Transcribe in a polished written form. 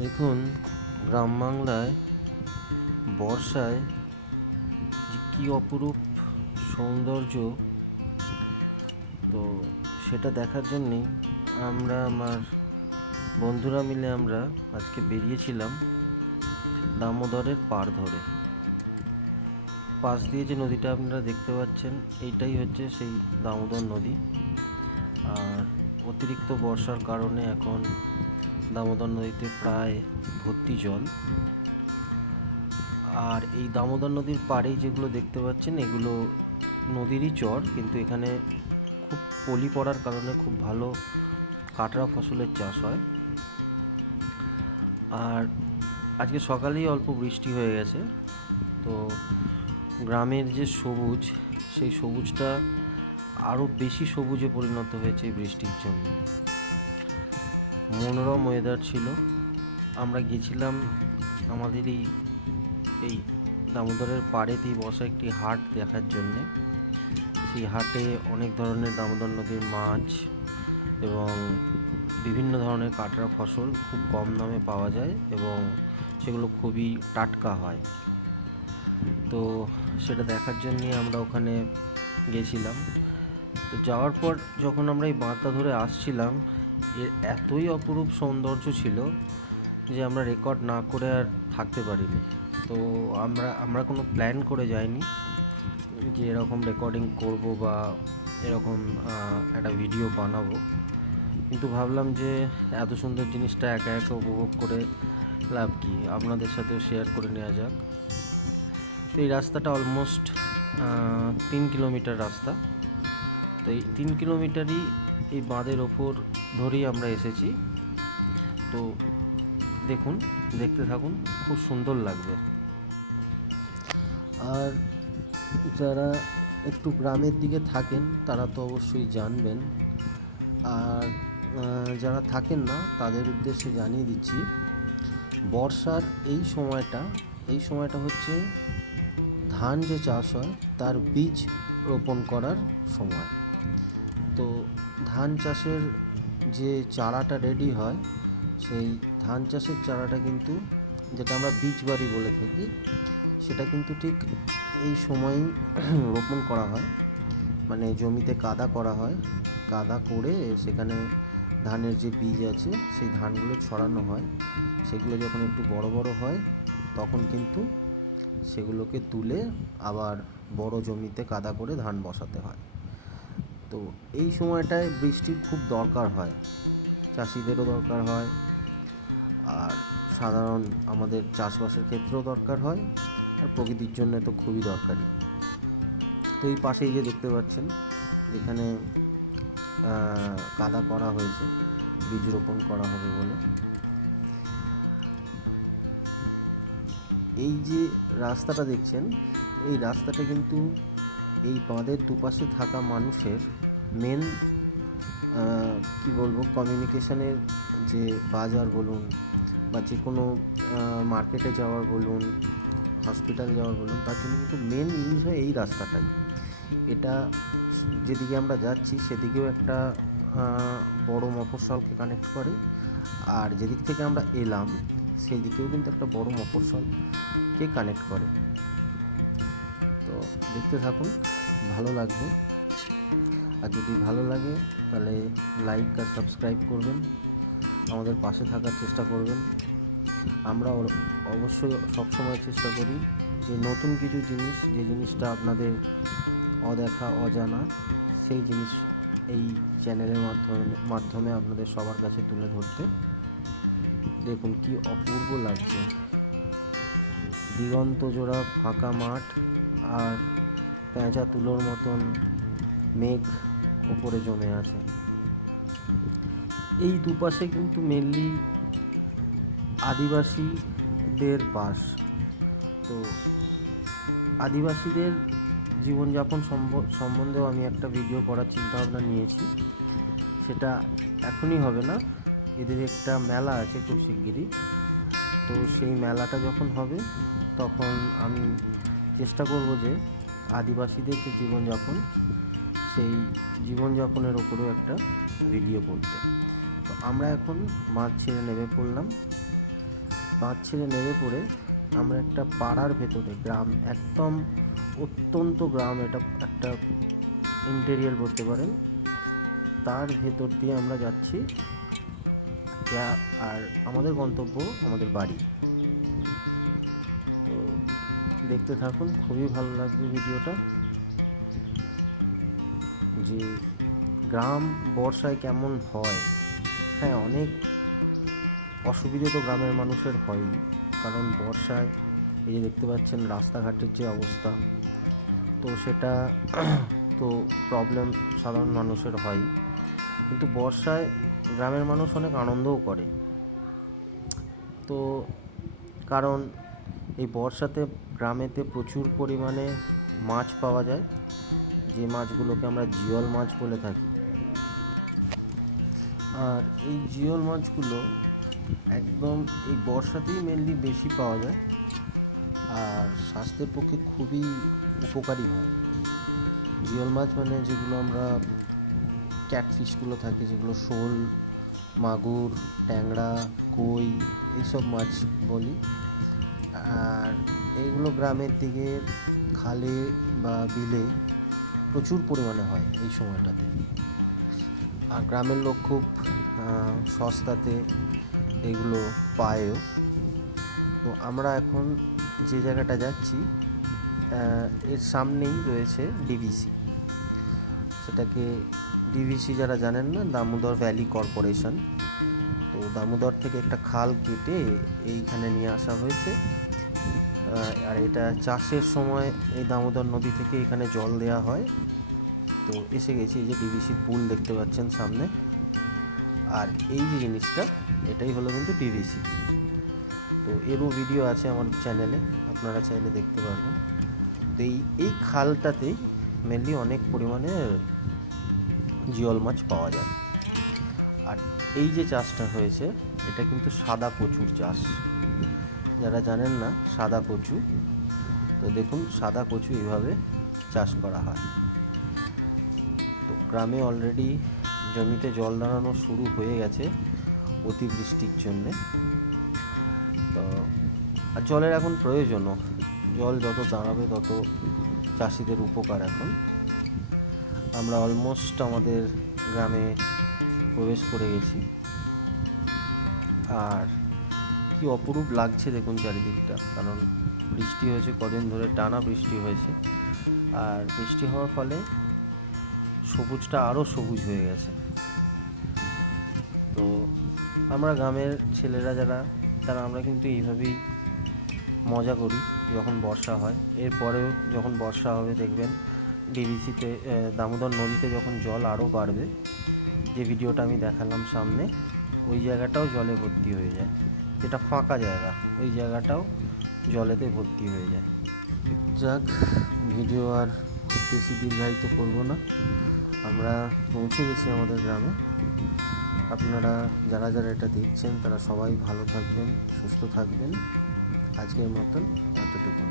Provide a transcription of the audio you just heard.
দেখুন, গ্রাম বাংলায় বর্ষায় যে কী অপরূপ সৌন্দর্য, তো সেটা দেখার জন্যেই আমার বন্ধুরা মিলে আমরা আজকে বেরিয়েছিলাম দামোদরের পাড় ধরে। পাশ দিয়ে যে নদীটা আপনারা দেখতে পাচ্ছেন, এইটাই হচ্ছে সেই দামোদর নদী। আর অতিরিক্ত বর্ষার কারণে এখন দামোদর নদীতে প্রায় ভর্তি জল। আর এই দামোদর নদীর পাড়েই যেগুলো দেখতে পাচ্ছেন, এগুলো নদীরই চর, কিন্তু এখানে খুব পলি পড়ার কারণে খুব ভালো কাটরা ফসলের চাষ হয়। আর আজকে সকালেই অল্প বৃষ্টি হয়ে গেছে, তো গ্রামের যে সবুজ, সেই সবুজটা আরও বেশি সবুজে পরিণত হয়েছে এই বৃষ্টির জন্য। মনোরম ওয়েদার ছিল। আমরা গেছিলাম আমাদেরই এই দামোদরের পাড়েতেই বসা একটি হাট দেখার জন্যে। সেই হাটে অনেক ধরনের দামোদর নদীর মাছ এবং বিভিন্ন ধরনের কাটরা ফসল খুব কম দামে পাওয়া যায় এবং সেগুলো খুবই টাটকা হয়। তো সেটা দেখার জন্যই আমরা ওখানে গেছিলাম। তো যাওয়ার পর যখন আমরা এই বাঁধটা ধরে আসছিলাম, এর এতই অপরূপ সৌন্দর্য ছিল যে আমরা রেকর্ড না করে আর থাকতে পারিনি। তো আমরা কোনো প্ল্যান করে যাইনি যে এরকম রেকর্ডিং করব বা এরকম একটা ভিডিও বানাবো, কিন্তু ভাবলাম যে এত সুন্দর জিনিসটা একা একা উপভোগ করে লাভ কী, আপনাদের সাথেও শেয়ার করে নেওয়া যাক। তো এই রাস্তাটা অলমোস্ট 3 কিলোমিটার রাস্তা। তো এই 3 কিলোমিটারই এই বাঁধের ওপর ধরেই আমরা এসেছি। তো দেখুন, দেখতে থাকুন, খুব সুন্দর লাগবে। আর যারা একটু গ্রামের দিকে থাকেন তারা তো অবশ্যই জানবেন, আর যারা থাকেন না তাদের উদ্দেশ্যে জানিয়ে দিচ্ছি, বর্ষার এই সময়টা হচ্ছে ধান যে চাষ হয় তার বীজ রোপণ করার সময়। তো ধান চাষের যে চারাটা রেডি হয়, সেই ধান চাষের চারাটা কিন্তু, যেটা আমরা বীজ বাড়ি বলে থাকি, সেটা কিন্তু ঠিক এই সময়ই রোপণ করা হয়। মানে জমিতে কাদা করা হয়, কাদা করে সেখানে ধানের যে বীজ আছে সেই ধানগুলো ছড়ানো হয়। সেগুলো যখন একটু বড় বড় হয় তখন কিন্তু সেগুলোকে তুলে আবার বড় জমিতে কাদা করে ধান বসাতে হয়। তো এই সময়টায় বৃষ্টির খুব দরকার হয়, চাষিদেরও দরকার হয়, আর সাধারণ আমাদের চাষবাসের ক্ষেত্রেও দরকার হয়, আর প্রকৃতির জন্য তো খুবই দরকারি। তো এই পাশেই যে দেখতে পাচ্ছেন, এখানে কাদা করা হয়েছে বীজ রোপণ করা হবে বলে। এই যে রাস্তাটা দেখছেন, এই রাস্তাটা কিন্তু এই বাঁধের দুপাশে থাকা মানুষের মেন কী বলবো, কমিউনিকেশনের যে বাজার বলুন বা যে কোনো মার্কেটে যাওয়ার বলুন, হসপিটাল যাওয়ার বলুন, তার জন্য কিন্তু মেন ইউজ হয় এই রাস্তাটাই। এটা যেদিকে আমরা যাচ্ছি সেদিকেও একটা বড় মফস্বলকে কানেক্ট করে, আর যেদিক থেকে আমরা এলাম সেই দিকেও কিন্তু একটা বড় মফস্বলকে কানেক্ট করে। তো দেখতে থাকুন, ভালো লাগবে। আর যদি ভালো লাগে তাহলে লাইক আর সাবস্ক্রাইব করবেন, আমাদের পাশে থাকার চেষ্টা করবেন। আমরা অবশ্যই সবসময় চেষ্টা করি যে নতুন কিছু জিনিস, যে জিনিসটা আপনাদের অদেখা অজানা, সেই জিনিস এই চ্যানেলের মাধ্যমে আপনাদের সবার কাছে তুলে ধরতে। দেখুন কি অপূর্ব লাগছে, দিগন্ত জোড়া ফাঁকা মাঠ আর পেঁচা তুলোর মতন মেঘ ওপরে জমে আছে। এই দুপাশে কিন্তু মেনলি আদিবাসীদের বাস। তো আদিবাসীদের জীবনযাপন সম্বন্ধেও আমি একটা ভিডিও করার চিন্তাভাবনা নিয়েছি। সেটা এখনই হবে না, এদের একটা মেলা আছে খুব শিগগিরই। তো সেই মেলাটা যখন হবে তখন আমি চেষ্টা করব যে আদিবাসীদের যে জীবনযাপন, সেই জীবনযাপনের ওপরেও একটা ভিডিও করতে। তো আমরা এখন মাঠ ছেড়ে নেমে পড়লাম। বাঁধ ছেড়ে নেমে পড়ে আমরা একটা পাড়ার ভেতরে, গ্রাম একদম অত্যন্ত গ্রাম, এটা একটা ইন্টেরিয়ার বলতে পারেন, তার ভেতর দিয়ে আমরা যাচ্ছি। আর আমাদের গন্তব্য আমাদের বাড়ি। তো দেখতে থাকুন, খুবই ভালো লাগবে ভিডিওটা। যে গ্রাম বর্ষায় কেমন হয়। হ্যাঁ, অনেক অসুবিধে তো গ্রামের মানুষের হয়ই, কারণ বর্ষায় এই যে দেখতে পাচ্ছেন রাস্তাঘাটের যে অবস্থা, তো সেটা তো প্রবলেম সাধারণ মানুষের হয়। কিন্তু বর্ষায় গ্রামের মানুষ অনেক আনন্দও করে। তো কারণ এই বর্ষাতে গ্রামেতে প্রচুর পরিমাণে মাছ পাওয়া যায়, যে মাছগুলোকে আমরা জিওল মাছ বলে থাকি। আর এই জিওল মাছগুলো একদম এই বর্ষাতেই মেনলি বেশি পাওয়া যায়, আর স্বাস্থ্যের পক্ষে খুবই উপকারী হয়। জিওল মাছ মানে যেগুলো আমরা ক্যাটফিশগুলো থাকে, যেগুলো শোল, মাগুর, ট্যাংরা, কই, এইসব মাছ বলি। আর এইগুলো গ্রামের দিকে খালে বা বিলে প্রচুর পরিমাণে হয় এই সময়টাতে। আর গ্রামের লোক খুব সস্তাতে এগুলো পায়ও। তো আমরা এখন যে জায়গাটা যাচ্ছি এর সামনেই রয়েছে ডিভিসি। সেটাকে ডিভিসি যারা জানেন না, দামোদর ভ্যালি কর্পোরেশন। তো দামোদর থেকে একটা খাল কেটে এইখানে নিয়ে আসা হয়েছে। আর এটা চাষের সময় এই দামোদর নদী থেকে এখানে জল দেওয়া হয়। তো এসে গেছি, এই যে ডিভিসি পুল দেখতে পাচ্ছেন সামনে। আর এই যে জিনিসটা, এটাই হলো কিন্তু ডিভিসি। তো এরও ভিডিও আছে আমার চ্যানেলে, আপনারা চাইলে দেখতে পারবেন। তো এই খালটাতেই মেনলি অনেক পরিমাণে জিওল মাছ পাওয়া যায়। আর এই যে চাষটা হয়েছে, এটা কিন্তু সাদা কচুর চাষ। যারা জানেন না সাদা কচু, তো দেখুন সাদা কচু এইভাবে চাষ করা হয়। তো গ্রামে অলরেডি জমিতে জল দাঁড়ানো শুরু হয়ে গেছে অতিবৃষ্টির জন্যে। তো আর জলের এখন প্রয়োজনও, জল যত দাঁড়াবে তত চাষিদের উপকার। এখন আমরা অলমোস্ট আমাদের গ্রামে প্রবেশ করে গেছি। আর কি অপরূপ লাগছে দেখুন চারিদিকটা, কারণ বৃষ্টি হয়েছে কদিন ধরে, টানা বৃষ্টি হয়েছে। আর বৃষ্টি হওয়ার ফলে সবুজটা আরও সবুজ হয়ে গেছে। তো আমরা গ্রামের ছেলেরা যারা, তারা আমরা কিন্তু এইভাবেই মজা করি যখন বর্ষা হয়। এরপরেও যখন বর্ষা হবে দেখবেন ডিভিসিতে, দামোদর নদীতে যখন জল আরও বাড়বে, যে ভিডিওটা আমি দেখালাম সামনে, ওই জায়গাটাও জলে ভর্তি হয়ে যায়। যেটা ফাঁকা জায়গা, ওই জায়গাটাও জলেতে ভর্তি হয়ে যায়। যাক, ভিডিও আর খুব বেশি দীর্ঘায়িত করব না। আমরা পৌঁছে গেছি আমাদের গ্রামে। আপনারা যারা যারা এটা দেখছেন তারা সবাই ভালো থাকবেন, সুস্থ থাকবেন। আজকের মতন এতটুকু।